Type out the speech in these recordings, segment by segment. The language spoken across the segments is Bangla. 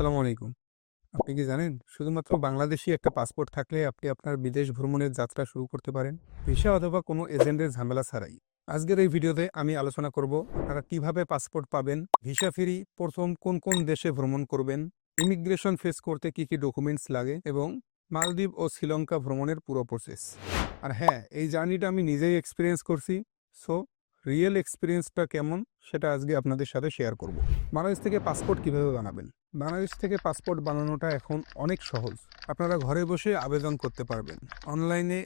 আসসালামু আলাইকুম। আপনি কি জানেন শুধুমাত্র বাংলাদেশী একটা পাসপোর্ট থাকলে আপনি আপনার বিদেশ ভ্রমণের যাত্রা শুরু করতে পারেন ভিসা অথবা কোনো এজেন্টের ঝামেলা ছাড়াই। আজকের এই ভিডিওতে আমি আলোচনা করব আপনারা কিভাবে পাসপোর্ট পাবেন, ভিসা ফ্রি প্রথম কোন কোন দেশে ভ্রমণ করবেন, ইমিগ্রেশন ফেস করতে কি কি ডকুমেন্টস লাগে এবং মালদ্বীপ ও শ্রীলঙ্কা ভ্রমণের পুরো প্রসেস। আর হ্যাঁ, এই জার্নিটা আমি নিজেই এক্সপিরিয়েন্স করছি। সো রিয়েল এক্সপিরিয়েন্সটা কেমন সেটা আজকে আপনাদের সাথে শেয়ার করব। বাংলাদেশ থেকে পাসপোর্ট কিভাবে বানাবেন? বাংলাদেশ থেকে পাসপোর্ট বানানোটা এখন অনেক সহজ। আপনারা ঘরে বসে আবেদন করতে পারবেন অনলাইনে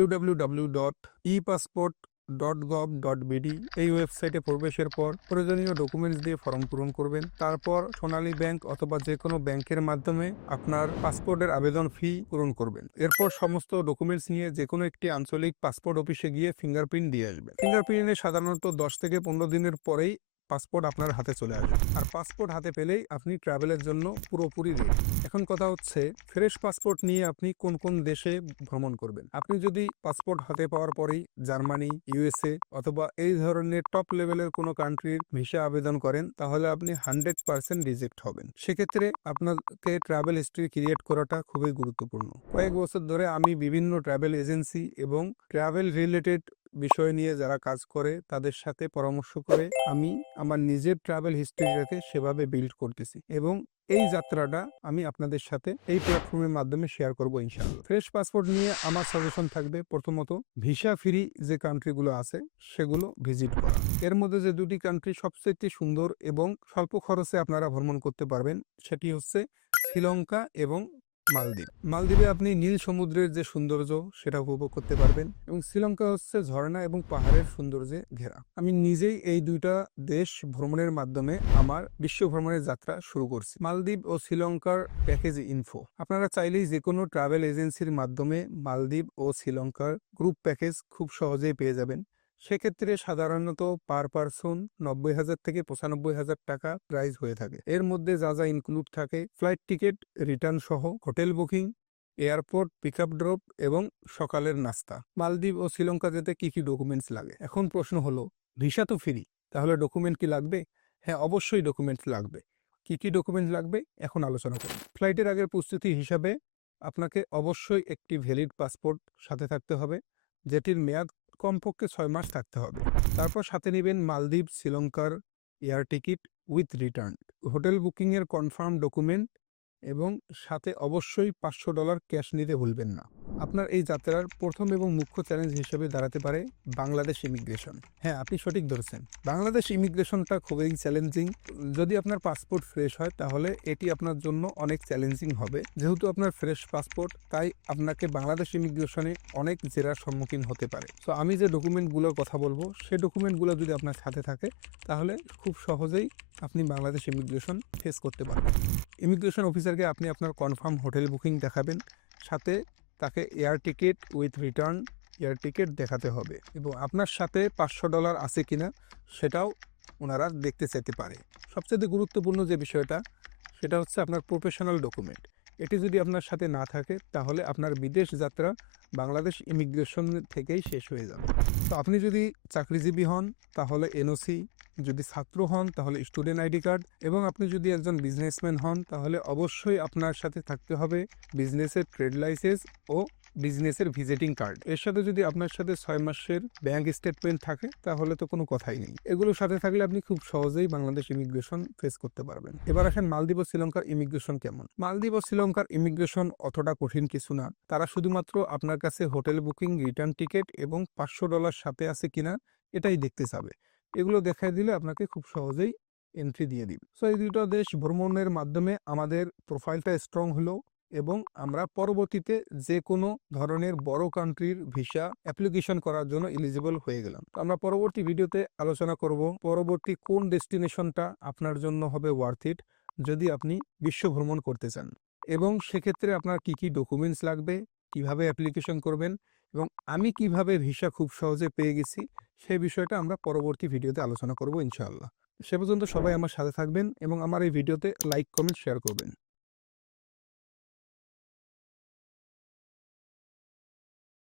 www.epassport.gov.bd এই ওয়েবসাইটে প্রবেশের পর প্রয়োজনীয় ডকুমেন্টস দিয়ে ফর্ম পূরণ করবেন। তারপর সোনালী ব্যাংক অথবা যে কোনো ব্যাংকের মাধ্যমে আপনার পাসপোর্টের আবেদন ফি পূরণ করবেন। এরপর সমস্ত ডকুমেন্টস নিয়ে যে কোনো একটি আঞ্চলিক পাসপোর্ট অফিসে গিয়ে ফিঙ্গারপ্রিন্ট দিয়ে আসবেন। ফিঙ্গারপ্রিন্টে সাধারণত 10 থেকে 15 দিনের পরেই পাসপোর্ট আপনার হাতে চলে আসবে। আর পাসপোর্ট হাতে পেলেই আপনি ট্রাভেলের জন্য পুরোপুরি রেডি। এখন কথা হচ্ছে ফ্রেশ পাসপোর্ট নিয়ে আপনি কোন কোন দেশে ভ্রমণ করবেন। আপনি যদি পাসপোর্ট হাতে পাওয়ার পরেই জার্মানি, ইউএসএ অথবা এই ধরনের টপ লেভেলের কোনো কান্ট্রির ভিসা আবেদন করেন তাহলে আপনি 100% রিজেক্ট হবেন। সেক্ষেত্রে আপনাকে ট্রাভেল হিস্ট্রি ক্রিয়েট করাটা খুবই গুরুত্বপূর্ণ। কয়েক বছর ধরে আমি বিভিন্ন ট্রাভেল এজেন্সি এবং ট্রাভেল রিলেটেড বিষয় নিয়ে যারা কাজ করে তাদের সাথে পরামর্শ করে আমি আমার নিজের ট্রাভেল হিস্ট্রিটাকে সেভাবে বিল্ড করতেছি এবং এই যাত্রাটা আমি আপনাদের সাথে এই প্ল্যাটফর্মের মাধ্যমে শেয়ার করব ইনশাআল্লাহ। ফ্রেশ পাসপোর্ট নিয়ে আমার সাজেশন থাকবে প্রথমত ভিসা ফ্রি যে কান্ট্রিগুলো আছে সেগুলো ভিজিট করা। এর মধ্যে যে দুটি কান্ট্রি সবচেয়ে সুন্দর এবং স্বল্প খরচে আপনারা ভ্রমণ করতে পারবেন সেটি হচ্ছে শ্রীলঙ্কা এবং মালদ্বীপ। মালদ্বীপে আপনি নীল সমুদ্রের যে সৌন্দর্য সেটা উপভোগ করতে পারবেন এবং শ্রীলঙ্কা হচ্ছে ঝর্ণা এবং পাহাড়ের সৌন্দর্যে ঘেরা। আমি নিজেই এই দুইটা দেশ ভ্রমণের মাধ্যমে আমার বিশ্ব ভ্রমণের যাত্রা শুরু করছি। মালদ্বীপ ও শ্রীলঙ্কার প্যাকেজ ইনফো আপনারা চাইলেই যে কোনো ট্রাভেল এজেন্সির মাধ্যমে মালদ্বীপ ও শ্রীলঙ্কার গ্রুপ প্যাকেজ খুব সহজেই পেয়ে যাবেন। সেক্ষেত্রে সাধারণত পার পারসন 90,000 থেকে 95,000 টাকা প্রাইস হয়ে থাকে। এর মধ্যে যা যা ইনক্লুড থাকে ফ্লাইট টিকিট, রিটার্ন সহ hotel booking, airport pick up drop এবং সকালের নাস্তা। মালদ্বীপ ও শ্রীলঙ্কা যেতে কি কি ডকুমেন্টস লাগে? এখন প্রশ্ন হলো ভিসা তো ফ্রি, তাহলে ডকুমেন্ট কি লাগবে? হ্যাঁ, অবশ্যই ডকুমেন্টস লাগবে। কি কি ডকুমেন্টস লাগবে এখন আলোচনা করব। ফ্লাইটের আগের প্রস্তুতি হিসাবে আপনাকে অবশ্যই একটি ভ্যালিড পাসপোর্ট সাথে থাকতে হবে, যেটির মেয়াদ কমপক্ষে 6 মাস থাকতে হবে। তারপর সাথে নেবেন মালদ্বীপ শ্রীলঙ্কার air ticket with return, hotel বুকিংয়ের কনফার্ম ডকুমেন্ট এবং সাথে অবশ্যই $500 ক্যাশ নিতে ভুলবেন না। আপনার এই যাত্রার প্রথম এবং মুখ্য চ্যালেঞ্জ হিসেবে দাঁড়াতে পারে বাংলাদেশ ইমিগ্রেশন। হ্যাঁ, আপনি সঠিক ধরেছেন, বাংলাদেশ ইমিগ্রেশনটা খুবই চ্যালেঞ্জিং। যদি আপনার পাসপোর্ট ফ্রেশ হয় তাহলে এটি আপনার জন্য অনেক চ্যালেঞ্জিং হবে। যেহেতু আপনার ফ্রেশ পাসপোর্ট তাই আপনাকে বাংলাদেশ ইমিগ্রেশনে অনেক জেরার সম্মুখীন হতে পারে। সো আমি যে ডকুমেন্টগুলোর কথা বলবো সেই ডকুমেন্টগুলো যদি আপনার সাথে থাকে তাহলে খুব সহজেই আপনি বাংলাদেশ ইমিগ্রেশন ফেস করতে পারবেন। ইমিগ্রেশন অফিসারকে আপনি আপনার কনফার্ম হোটেল বুকিং দেখাবেন, সাথে তাকে air ticket with return air ticket দেখাতে হবে এবং আপনার সাথে $500 আছে কিনা সেটাও ওনারা দেখতে চাইতে পারে। সবচেয়ে গুরুত্বপূর্ণ যে বিষয়টা সেটা হচ্ছে আপনার প্রফেশনাল ডকুমেন্ট। এটি যদি আপনার সাথে না থাকে তাহলে আপনার বিদেশ যাত্রা বাংলাদেশ ইমিগ্রেশন থেকেই শেষ হয়ে যাবে। তো আপনি যদি চাকরিজীবী হন তাহলে এনওসি, যদি ছাত্র হন তাহলে স্টুডেন্ট আইডি কার্ড এবং আপনি যদি একজন বিজনেসম্যান হন তাহলে অবশ্যই আপনার সাথে থাকতে হবে বিজনেসের ট্রেড লাইসেন্স ও বিজনেসের ভিজিটিং কার্ড। এর সাথে যদি আপনার সাথে 6 মাসের ব্যাংক স্টেটমেন্ট থাকে তাহলে তো কোনো কথাই নেই। এগুলোর সাথে থাকলে আপনি খুব সহজেই বাংলাদেশ ইমিগ্রেশন ফেস করতে পারবেন। এবার আসেন মালদ্বীপ ও শ্রীলঙ্কার ইমিগ্রেশন কেমন। মালদ্বীপ ও শ্রীলঙ্কার ইমিগ্রেশন অতটা কঠিন কিছু না। তারা শুধুমাত্র আপনার কাছে হোটেল বুকিং, রিটার্ন টিকিট এবং $500 সাথে আছে কিনা এটাই দেখতে চাবে। এগুলো দেখাই দিলে আপনাকে খুব সহজেই এন্ট্রি দিয়ে দিবে। সো এই দুটো দেশ ভ্রমণের মাধ্যমে আমাদের প্রোফাইলটা স্ট্রং হলো এবং আমরা পরবর্তীতে যে কোনো ধরনের বড় কান্ট্রির ভিসা অ্যাপ্লিকেশন করার জন্য এলিজিবল হয়ে গেলাম। তো আমরা পরবর্তী ভিডিওতে আলোচনা করব পরবর্তী কোন ডেস্টিনেশনটা আপনার জন্য হবে ওয়ার্থ ইট যদি আপনি বিশ্ব ভ্রমণ করতে চান এবং সেক্ষেত্রে আপনার কি কি ডকুমেন্টস লাগবে, কিভাবে অ্যাপ্লিকেশন করবেন এবং আমি কিভাবে ভিসা খুব সহজে পেয়ে গেছি সেই বিষয়টা আমরা পরবর্তী ভিডিওতে আলোচনা করব ইনশাআল্লাহ। সে পর্যন্ত সবাই আমার সাথে থাকবেন এবং আমার এই ভিডিওতে লাইক, কমেন্ট, শেয়ার করবেন।